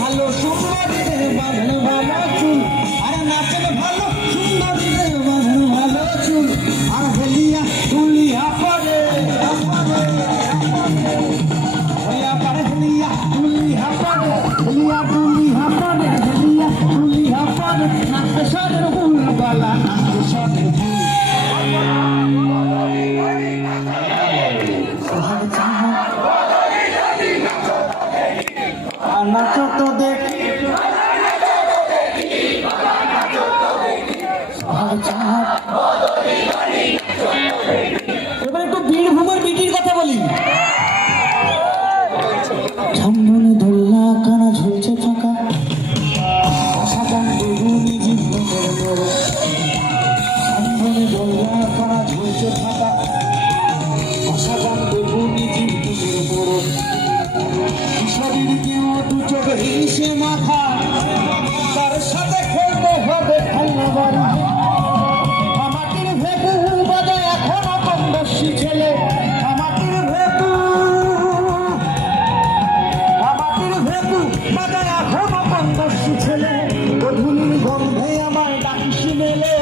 ভালো সুন্দরী রে বাঁধন ভালো চুল, আরে নাচেন ভালো সুন্দরী রে বাঁধন ভালো চুল, আর হেলিয়া তুলিয়া পরে হেলিয়া পরে হেলিয়া তুলিয়া পরে হেলিয়া তুলিয়া পরে হেলিয়া তুলিয়া পরে নাচে সরে ফুল বালা নাচে সরে ফুল নাচো তো দেখি এবার একটু বীরভূমের বিটির কথা বলি। ঝামনে দোল্লা কানা ঝুলছে ফাঁকা, সাজান বেগুনি জীবনের মোড়। ঝামনে দোল্লা কানা ঝুলছে ফাঁকা, সাজান বেগুনি জীবনের মোড়। কিশোরীর কেউ দু চোখে হিসে মাথা, তার সাথে খেলতে হবে খেলনা বাড়ি। আমাটির ভেতু বাজে এখনো বন্দর্শী ছেলে, আমাটির ভেতু বাজে এখনো বন্দর্শী ছেলে। গধূলির গন্ধে আমার ডাকিস মেলে,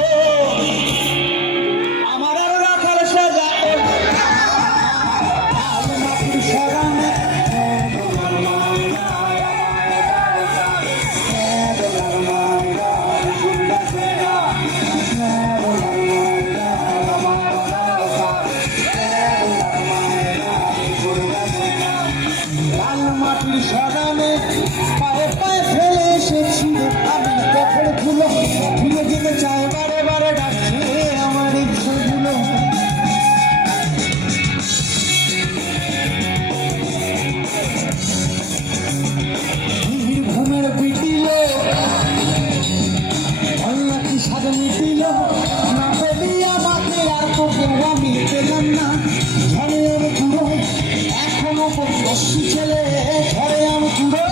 আমার আর রাখার সাজা মাটির সরানে মাটির সরানে পায়ে পায়ে ফেলে এসেছি আমি পথের ধুলো, ফিরে যেতে চাই বারে বারে ডাকছে আমার ইচ্ছেগুলো। বীরভূমের বিটিল অল্লা কি সাজে মিটিল, না পেলি আমাকে আর তোকে আমি পেলাম না। ঝড়ে আমি পুরো এখনো বন্দর্শী ছেলে, ঝড়ে আমি পুরো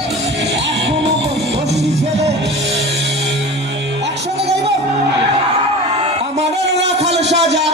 এখনো বন্দর্শী ছেলে। একসঙ্গে গাইব আমার রাখাল সাজা।